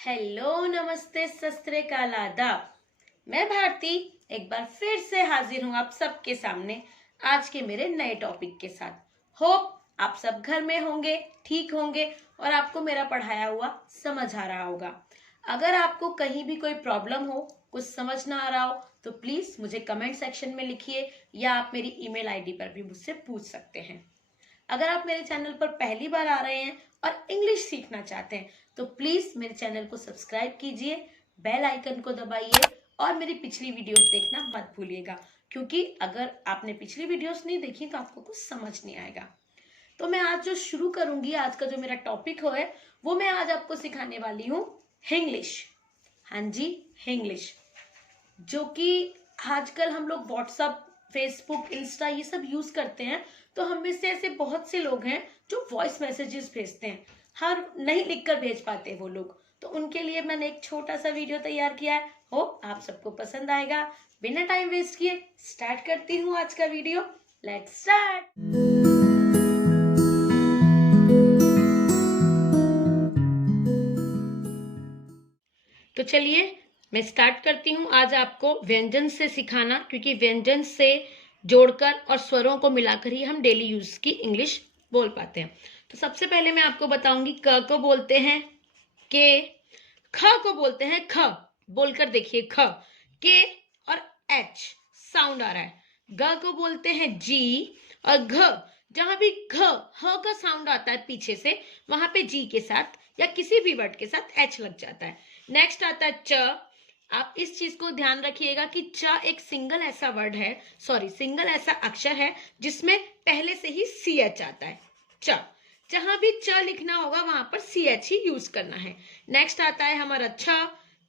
Hello, नमस्ते, सत श्री अकाल, आदाब। मैं भारती एक बार फिर से हाजिर हूँ आप सबके सामने आज के मेरे नए टॉपिक के साथ। होप आप सब घर में होंगे, ठीक होंगे और आपको मेरा पढ़ाया हुआ समझ आ रहा होगा। अगर आपको कहीं भी कोई प्रॉब्लम हो, कुछ समझ ना आ रहा हो, तो प्लीज मुझे कमेंट सेक्शन में लिखिए या आप मेरी ईमेल आईडी पर भी मुझसे पूछ सकते हैं। अगर आप मेरे चैनल पर पहली बार आ रहे हैं और इंग्लिश सीखना चाहते हैं तो प्लीज मेरे चैनल को सब्सक्राइब कीजिए, बेल आइकन को दबाइए और मेरी पिछली वीडियोस देखना मत भूलिएगा, क्योंकि अगर आपने पिछली वीडियोस नहीं देखी तो आपको कुछ समझ नहीं आएगा। तो मैं आज जो शुरू करूंगी, आज का जो मेरा टॉपिक है वो मैं आज आपको सिखाने वाली हूँ हिंग्लिश। हाँ जी, हिंग्लिश, जो कि आजकल हम लोग व्हाट्सअप, फेसबुक, इंस्टा ये सब यूज करते हैं। तो हम में से ऐसे बहुत से लोग हैं जो वॉइस मैसेजेस भेजते हैं, हर नहीं लिखकर भेज पाते वो लोग। तो उनके लिए मैंने एक छोटा सा वीडियो तैयार किया है, होप आप सबको पसंद आएगा। बिना टाइम वेस्ट किए स्टार्ट करती हूँ आज का वीडियो। Let's start. तो चलिए मैं स्टार्ट करती हूँ आज आपको व्यंजन से सिखाना, क्योंकि व्यंजन से जोड़कर और स्वरों को मिलाकर ही हम डेली यूज की इंग्लिश बोल पाते हैं। तो सबसे पहले मैं आपको बताऊंगी क को बोलते हैं के, ख को बोलते हैं ख, बोलकर देखिए ख, के और एच साउंड आ रहा है। ग को बोलते हैं जी और घ, जहां भी घ ह का साउंड आता है पीछे से वहां पे जी के साथ या किसी भी वर्ड के साथ एच लग जाता है। नेक्स्ट आता है च। आप इस चीज को ध्यान रखिएगा कि च एक सिंगल ऐसा वर्ड है, सिंगल ऐसा अक्षर है जिसमें पहले से ही सी एच आता है। च, जहां भी च लिखना होगा वहां पर सी एच ही यूज करना है। नेक्स्ट आता है हमारा छ।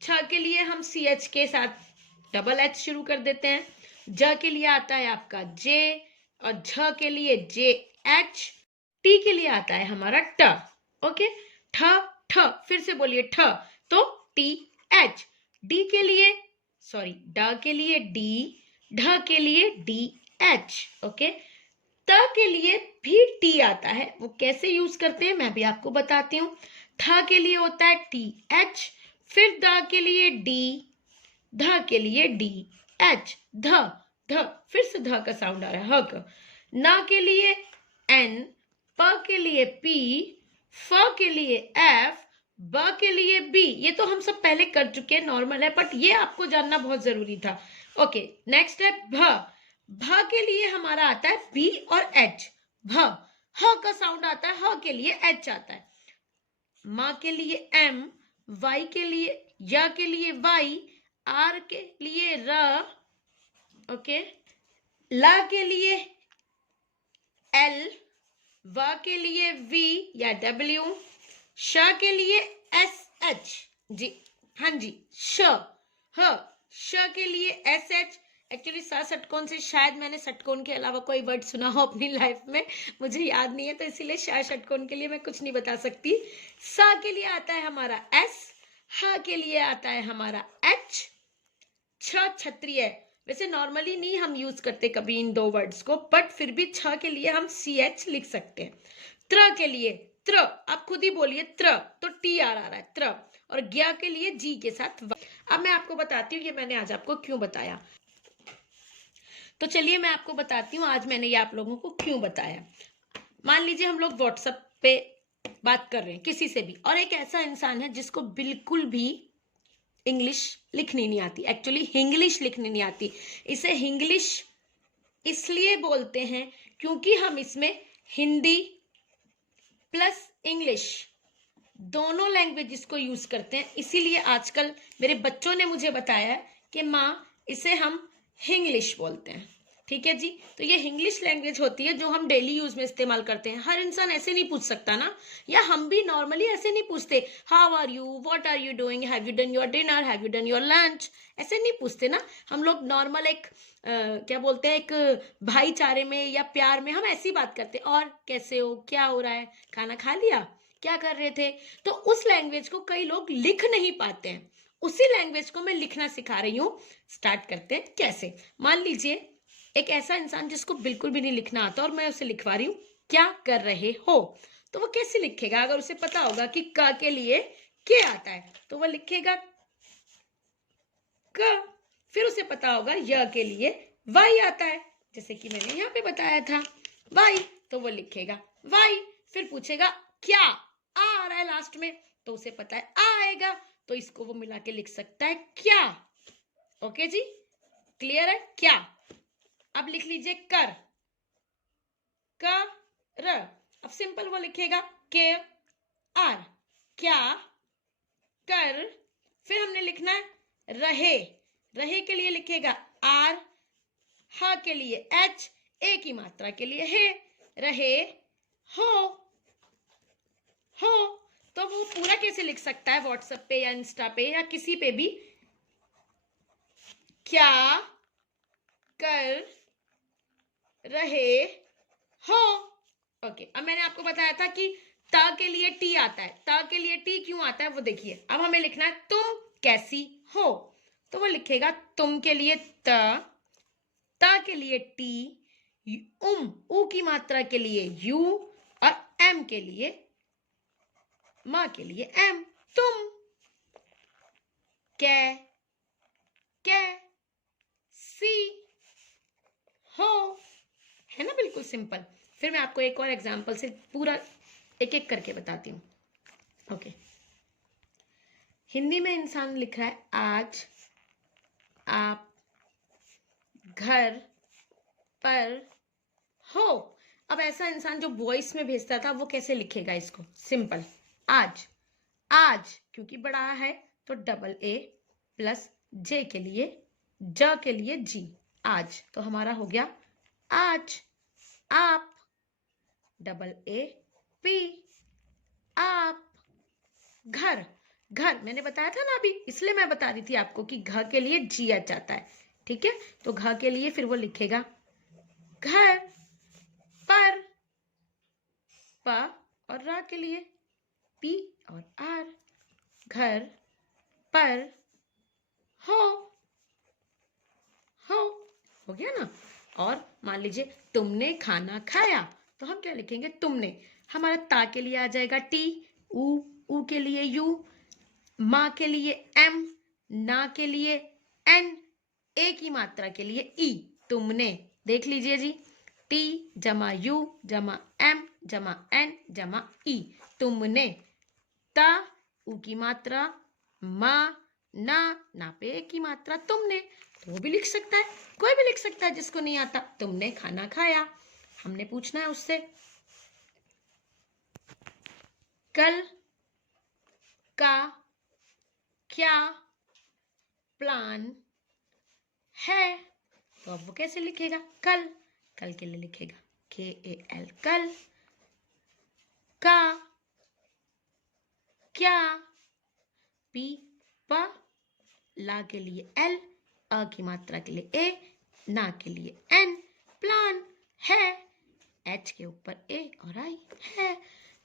छ के लिए हम सी एच के साथ डबल एच शुरू कर देते हैं। ज के लिए आता है आपका जे और झ के लिए जे एच। टी के लिए आता है हमारा ट। ओके, ठ ठ, फिर से बोलिए ठ, तो टी एच। डी के लिए ड के लिए डी, ढ के लिए डी एच। ओके, त के लिए भी टी आता है, वो कैसे यूज करते हैं मैं भी आपको बताती हूँ। थ के लिए होता है टी एच, फिर द के लिए डी, ध के लिए डी एच, ध ध, फिर से ध का साउंड आ रहा है ह का। न के लिए एन, प के लिए पी, फ के लिए एफ, ब के लिए बी। ये तो हम सब पहले कर चुके हैं, नॉर्मल है, बट ये आपको जानना बहुत जरूरी था। ओके, नेक्स्ट है भ। भ के लिए हमारा आता है बी और एच। भ, ह का साउंड आता है, ह के लिए एच आता है। म के लिए एम, वाई के लिए य के लिए वाई, आर के लिए र, ओके, ला के लिए एल, व के लिए वी या डब्ल्यू, श के लिए एस एच। जी हाँ जी, श, ह, श के लिए एस एच। एक्चुअली सा षटकोण से शायद मैंने षटकोण के अलावा कोई वर्ड सुना हो अपनी लाइफ में, मुझे याद नहीं है, तो इसीलिए श षटकोण के लिए मैं कुछ नहीं बता सकती। सा के लिए आता है हमारा एस, ह के लिए आता है हमारा एच। छ क्षत्रिय, वैसे नॉर्मली नहीं हम यूज करते कभी इन दो वर्ड्स को, बट फिर भी छ के लिए हम सी एच लिख सकते हैं। त्र के लिए त्र, आप खुद ही बोलिए त्र, तो टी आ रहा है त्र, और ज्ञा के लिए जी के साथ व। अब मैं आपको बताती हूँ ये मैंने आज आपको क्यों बताया। तो चलिए मैं आपको बताती हूँ आज मैंने ये आप लोगों को क्यों बताया। मान लीजिए हम लोग व्हाट्सएप पे बात कर रहे हैं किसी से भी, और एक ऐसा इंसान है जिसको बिल्कुल भी इंग्लिश लिखनी नहीं आती, एक्चुअली हिंग्लिश लिखनी नहीं आती। इसे हिंग्लिश इसलिए बोलते हैं क्योंकि हम इसमें हिंदी प्लस इंग्लिश दोनों लैंग्वेजेस को यूज करते हैं। इसीलिए आजकल मेरे बच्चों ने मुझे बताया है कि माँ इसे हम हिंग्लिश बोलते हैं। ठीक है जी, तो ये हिंग्लिश लैंग्वेज होती है जो हम डेली यूज में इस्तेमाल करते हैं। हर इंसान ऐसे नहीं पूछ सकता ना, या हम भी नॉर्मली ऐसे नहीं पूछते how are you, what are you doing, have you done your dinner, have you done your lunch, ऐसे नहीं पूछते ना। हम लोग नॉर्मल एक क्या बोलते हैं, एक भाईचारे में या प्यार में हम ऐसी बात करते हैं, और कैसे हो, क्या हो रहा है, खाना खा लिया, क्या कर रहे थे। तो उस लैंग्वेज को कई लोग लिख नहीं पाते हैं, उसी लैंग्वेज को मैं लिखना सिखा रही हूँ। स्टार्ट करते हैं कैसे। मान लीजिए एक ऐसा इंसान जिसको बिल्कुल भी नहीं लिखना आता और मैं उसे लिखवा रही हूँ क्या कर रहे हो, तो वो कैसे लिखेगा। अगर उसे पता होगा कि क के लिए के आता है तो वह लिखेगा क। फिर उसे पता होगा य के लिए वाई आता है, जैसे कि मैंने यहाँ पे बताया था वाई, तो वो लिखेगा वाई। फिर पूछेगा क्या, आ रहा है लास्ट में, तो उसे पता है आ आएगा, तो इसको वो मिला के लिख सकता है क्या। ओके जी, क्लियर है क्या। अब लिख लीजिए कर, कर। अब सिंपल वो लिखेगा के आर, क्या कर। फिर हमने लिखना है रहे, रहे के लिए लिखेगा आर, हा के लिए एच, ए की मात्रा के लिए है, रहे हो, हो। तो वो पूरा कैसे लिख सकता है व्हाट्सएप पे या इंस्टा पे या किसी पे भी, क्या कर रहे हो। ओके, अब मैंने आपको बताया था कि ता के लिए टी आता है, ता के लिए टी क्यों आता है वो देखिए। अब हमें लिखना है तुम कैसी हो, तो वो लिखेगा तुम के लिए त, ता के लिए टी, ऊ की मात्रा के लिए यू, और एम के लिए, मां के लिए एम, तुम कै सी हो, है ना, बिल्कुल सिंपल। फिर मैं आपको एक और एग्जांपल से पूरा एक एक करके बताती हूँ। ओके, हिंदी में इंसान लिख रहा है आज आप घर पर हो। अब ऐसा इंसान जो वॉइस में भेजता था वो कैसे लिखेगा इसको, सिंपल, आज, आज क्योंकि बड़ा है तो डबल ए प्लस जे के लिए, ज के लिए जी, आज, तो हमारा हो गया आज आप, डबल ए पी, आप घर, घर मैंने बताया था ना अभी, इसलिए मैं बता रही थी आपको कि घ के लिए जी आ जाता है, ठीक है। तो घ के लिए फिर वो लिखेगा घर पर, प और रा के लिए पी और आर, घर पर हो, हो गया ना। और मान लीजिए तुमने खाना खाया, तो हम क्या लिखेंगे, तुमने, हमारा ता के लिए आ जाएगा टी, ऊ के लिए यू, माँ के लिए एम, ना के लिए एन, ए की मात्रा के लिए ई, तुमने। देख लीजिए जी, टी जमा यू जमा एम जमा एन जमा ई, तुमने। ता ऊ की मात्रा, माँ, ना पे ए की मात्रा, तुमने। तो वो भी लिख सकता है, कोई भी लिख सकता है जिसको नहीं आता, तुमने खाना खाया। हमने पूछना है उससे कल का क्या प्लान है, तो अब वो कैसे लिखेगा, कल, कल के लिए लिखेगा KAL, कल का क्या, पी प, ला के लिए एल, अ की मात्रा के लिए ए, ना के लिए एन, प्लान है, एच के ऊपर ए और आई है।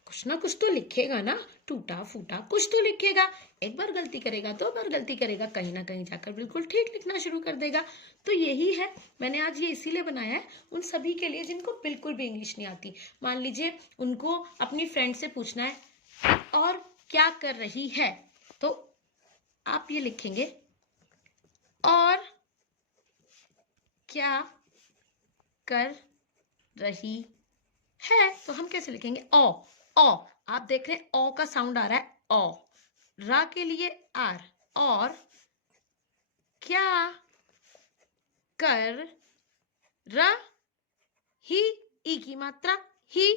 कुछ ना कुछ तो लिखेगा ना, टूटा फूटा कुछ तो लिखेगा। एक बार गलती करेगा, दो बार गलती करेगा, कहीं ना कहीं जाकर बिल्कुल ठीक लिखना शुरू कर देगा। तो यही है, मैंने आज ये इसीलिए बनाया है उन सभी के लिए जिनको बिल्कुल भी इंग्लिश नहीं आती। मान लीजिए उनको अपनी फ्रेंड से पूछना है और क्या कर रही है, तो आप ये लिखेंगे और क्या कर रही है, तो हम कैसे लिखेंगे, ओ, आप देख रहे हैं ओ का साउंड आ रहा है, ओ, रा के लिए आर, और क्या कर रही, ई की मात्रा ही,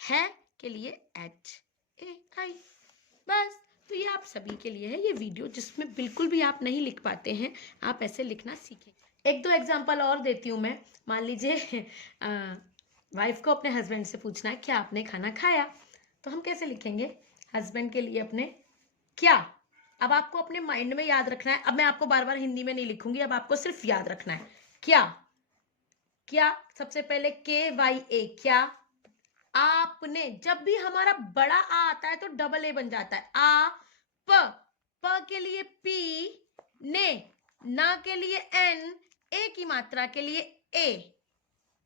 है के लिए एच ए आई, बस। तो ये आप सभी के लिए है ये वीडियो, जिसमें बिल्कुल भी आप नहीं लिख पाते हैं, आप ऐसे लिखना सीखें। एक दो एग्जांपल और देती हूँ मैं। मान लीजिए वाइफ को अपने हस्बैंड से पूछना है क्या आपने खाना खाया, तो हम कैसे लिखेंगे, हस्बैंड के लिए अपने क्या। अब आपको अपने माइंड में याद रखना है, अब मैं आपको बार बार हिंदी में नहीं लिखूंगी, अब आपको सिर्फ याद रखना है क्या, क्या सबसे पहले KYA, क्या, आपने, जब भी हमारा बड़ा आ आता है तो डबल ए बन जाता है, आ, प के लिए पी, ने, ना के लिए एन, ए की मात्रा के लिए ए,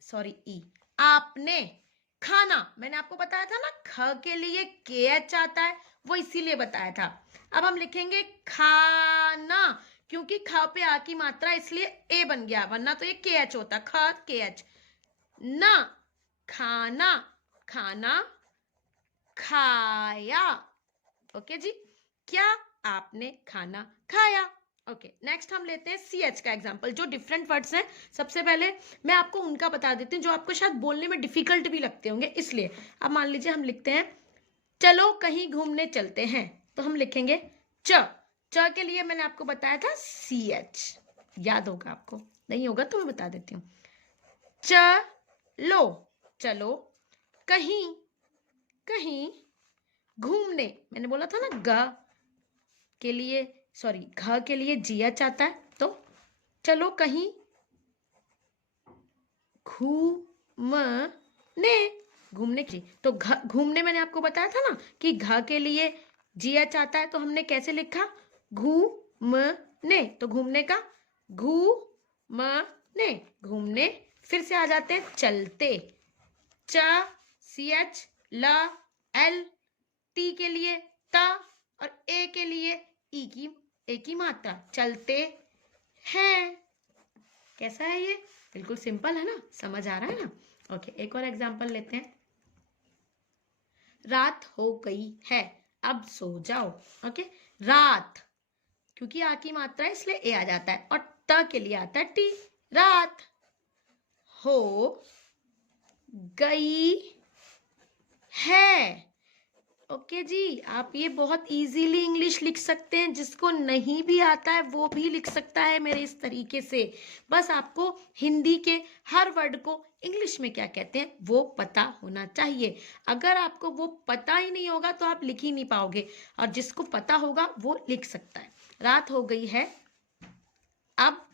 सॉरी ई, आपने खाना, मैंने आपको बताया था ना, ख के लिए KH आता है, वो इसीलिए बताया था। अब हम लिखेंगे खाना, क्योंकि ख पे आ की मात्रा इसलिए ए बन गया, वरना तो ये के एच होता, ख के एच। ना, खाना, खाना खाया। ओके जी, क्या आपने खाना खाया? ओके, नेक्स्ट हम लेते हैं सी एच का एग्जाम्पल, जो डिफरेंट वर्ड्स हैं। सबसे पहले मैं आपको उनका बता देती हूँ जो आपको शायद बोलने में डिफिकल्ट भी लगते होंगे, इसलिए। अब मान लीजिए हम लिखते हैं चलो कहीं घूमने चलते हैं, तो हम लिखेंगे च। च के लिए मैंने आपको बताया था सी एच, याद होगा आपको, नहीं होगा तो मैं बता देती हूँ। चलो, चलो, कहीं, कहीं, घूमने, मैंने बोला था ना ग के लिए, सॉरी घ के लिए जिया चाहता है, तो चलो कहीं घूमने, घूमने की, तो घूमने मैंने आपको बताया था ना कि घ के लिए जिया चाहता है, तो हमने कैसे लिखा? घूमने, तो घूमने का घूमने, घूमने। फिर से आ जाते हैं चलते, च सी एच ल एल, टी के लिए त, और ए के लिए ए की मात्रा, चलते हैं। कैसा है ये? बिल्कुल सिंपल है ना, समझ आ रहा है ना? ओके, एक और एग्जांपल लेते हैं। रात हो गई है, अब सो जाओ। ओके, रात, क्योंकि आ की मात्रा है इसलिए ए आ जाता है, और त के लिए आता है टी। रात हो गई है। ओके जी, आप ये बहुत इजीली इंग्लिश लिख सकते हैं, जिसको नहीं भी आता है वो भी लिख सकता है मेरे इस तरीके से। बस आपको हिंदी के हर वर्ड को इंग्लिश में क्या कहते हैं वो पता होना चाहिए। अगर आपको वो पता ही नहीं होगा तो आप लिख ही नहीं पाओगे, और जिसको पता होगा वो लिख सकता है। रात हो गई है, अब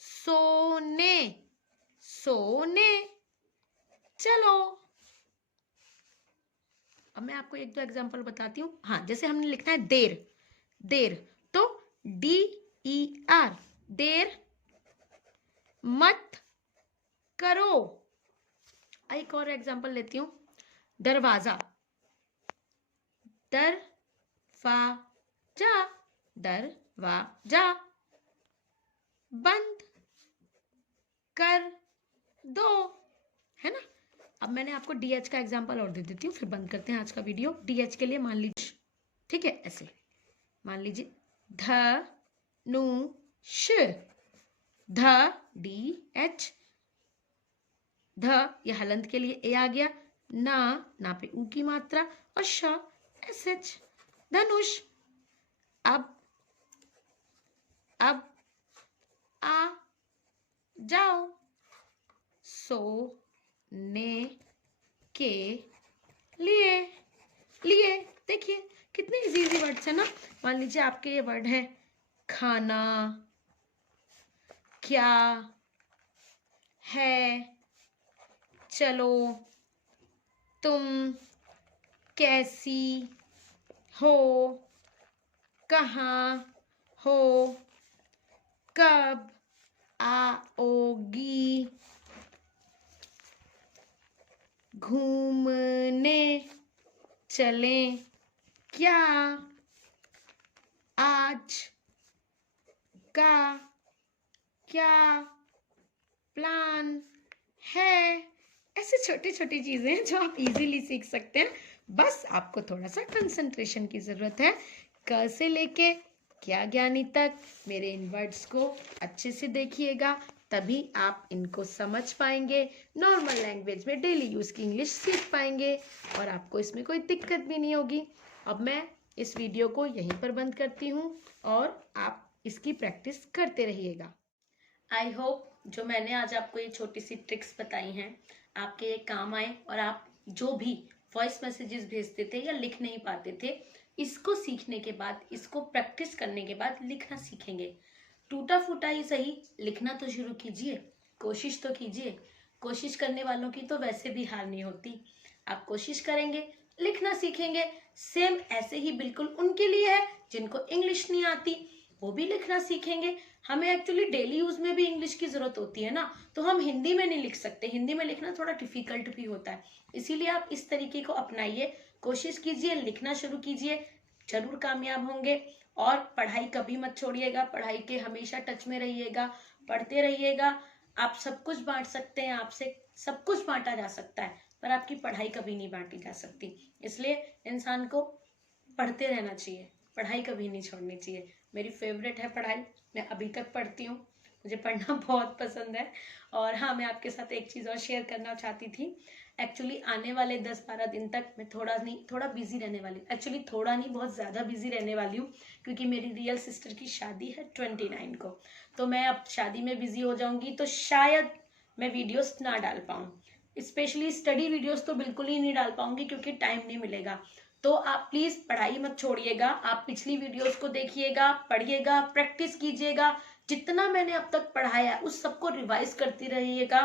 सोने, सोने चलो। अब मैं आपको एक दो एग्जांपल बताती हूँ। हाँ, जैसे हमने लिखना है देर, देर, तो डी ई आर, देर मत करो। एक और एग्जांपल लेती हूँ, दरवाजा, दरवाजा, दरवाजा, बंद कर दो, है ना? अब मैंने आपको डीएच का एग्जांपल और दे देती हूँ, फिर बंद करते हैं आज का वीडियो। डीएच के लिए मान लीजिए, ठीक है, ऐसे मान लीजिए धनुष, ध डी एच, ध, ये हलंत के लिए ए आ गया, ना, ना पे ऊ की मात्रा, और श एस एच, धनुष। अब आ जाओ सोने के लिए, लिए। देखिए कितने इजी इजी वर्ड्स है ना। मान लीजिए आपके ये वर्ड है खाना, क्या है, चलो, तुम कैसी हो, कहाँ हो, कब आओगी, घूमने चलें क्या, आज का क्या प्लान है। ऐसे छोटी छोटी चीजें हैं जो आप इजीली सीख सकते हैं। बस आपको थोड़ा सा कंसंट्रेशन की जरूरत है। क से लेके क्या ज्ञानी तक मेरे इन वर्ड्स को अच्छे से देखिएगा, तभी आप इनको समझ पाएंगे, नॉर्मल लैंग्वेज में डेली यूज की इंग्लिश सीख पाएंगे, और आपको इसमें कोई दिक्कत भी नहीं होगी। अब मैं इस वीडियो को यहीं पर बंद करती हूँ, और आप इसकी प्रैक्टिस करते रहिएगा। आई होप जो मैंने आज आपको ये छोटी सी ट्रिक्स बताई हैं आपके ये काम आए, और आप जो भी वॉइस मैसेजेस भेजते थे या लिख नहीं पाते थे, इसको सीखने के बाद, इसको प्रैक्टिस करने के बाद लिखना सीखेंगे। टूटा फूटा ही सही, लिखना तो शुरू कीजिए, कोशिश तो कीजिए। कोशिश करने वालों की तो वैसे भी हार नहीं होती। आप कोशिश करेंगे, लिखना सीखेंगे। सेम ऐसे ही बिल्कुल उनके लिए है जिनको इंग्लिश नहीं आती, वो भी लिखना सीखेंगे। हमें एक्चुअली डेली यूज में भी इंग्लिश की जरूरत होती है ना, तो हम हिंदी में नहीं लिख सकते, हिंदी में लिखना थोड़ा डिफिकल्ट भी होता है। इसीलिए आप इस तरीके को अपनाइए, कोशिश कीजिए, लिखना शुरू कीजिए, जरूर कामयाब होंगे। और पढ़ाई कभी मत छोड़िएगा, पढ़ाई के हमेशा टच में रहिएगा, पढ़ते रहिएगा। आप सब कुछ बांट सकते हैं, आपसे सब कुछ बांटा जा सकता है, पर आपकी पढ़ाई कभी नहीं बांटी जा सकती। इसलिए इंसान को पढ़ते रहना चाहिए, पढ़ाई कभी नहीं छोड़नी चाहिए। मेरी फेवरेट है पढ़ाई, मैं अभी तक पढ़ती हूँ, मुझे पढ़ना बहुत पसंद है। और हाँ, मैं आपके साथ एक चीज़ और शेयर करना चाहती थी। एक्चुअली आने वाले 10-12 दिन तक मैं थोड़ा बिजी रहने वाली हूँ। एक्चुअली थोड़ा नहीं, बहुत ज़्यादा बिजी रहने वाली हूँ, क्योंकि मेरी रियल सिस्टर की शादी है 29 को। तो मैं अब शादी में बिजी हो जाऊंगी, तो शायद मैं वीडियोस ना डाल पाऊँ। स्पेशली स्टडी वीडियोस तो बिल्कुल ही नहीं डाल पाऊंगी, क्योंकि टाइम नहीं मिलेगा। तो आप प्लीज पढ़ाई मत छोड़िएगा, आप पिछली वीडियोस को देखिएगा, पढ़िएगा, प्रैक्टिस कीजिएगा। जितना मैंने अब तक पढ़ाया उस सबको रिवाइज करती रहिएगा।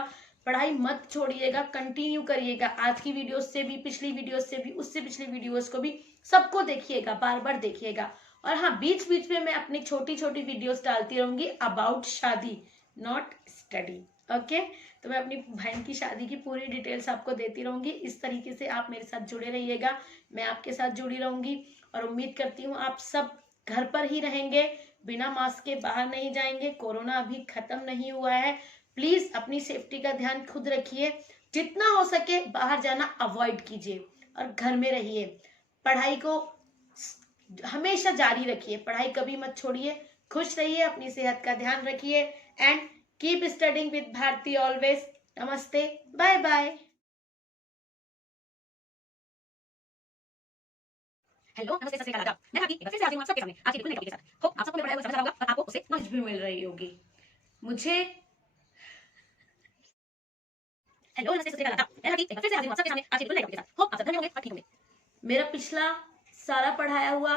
पढ़ाई मत छोड़िएगा, कंटिन्यू करिएगा। आज की वीडियोस से भी, पिछली वीडियोस से भी, उससे पिछली वीडियोस को भी सबको देखिएगा, बार बार देखिएगा। और हाँ, बीच बीच में मैं अपनी छोटी छोटी वीडियोस डालती रहूंगी अबाउट शादी, नॉट स्टडी। ओके, तो मैं अपनी बहन की शादी की पूरी डिटेल्स आपको देती रहूंगी। इस तरीके से आप मेरे साथ जुड़े रहिएगा, मैं आपके साथ जुड़ी रहूंगी। और उम्मीद करती हूँ आप सब घर पर ही रहेंगे, बिना मास्क के बाहर नहीं जाएंगे। कोरोना अभी खत्म नहीं हुआ है। प्लीज अपनी सेफ्टी का ध्यान खुद रखिए, जितना हो सके बाहर जाना अवॉइड कीजिए और घर में रहिए। पढ़ाई को हमेशा जारी रखिए, पढ़ाई कभी मत छोड़िए। खुश रहिए, अपनी सेहत का ध्यान रखिए and keep studying with Bharati always. नमस्ते, बाय बाय। हेलो, नमस्ते, सत श्री अकाल, आदाब। मैं भारती एक बार फिर से हाजिर हूं आप सबके सामने आज की बिल्कुल नई टॉपिक के साथ। होप आप सबको मेरा पढ़ाया हुआ समझ आ रहा होगा और आपको उससे नॉलेज भी मिल रही होगी। मुझे हेलो, नमस्ते, सत श्री अकाल, आदाब। मैं भारती एक बार फिर से हाजिर हूं आप सबके सामने आज की बिल्कुल नई टॉपिक के साथ। होप आप सब धन्य होंगे और ठीक होंगे। मेरा पिछला सारा पढ़ाया हुआ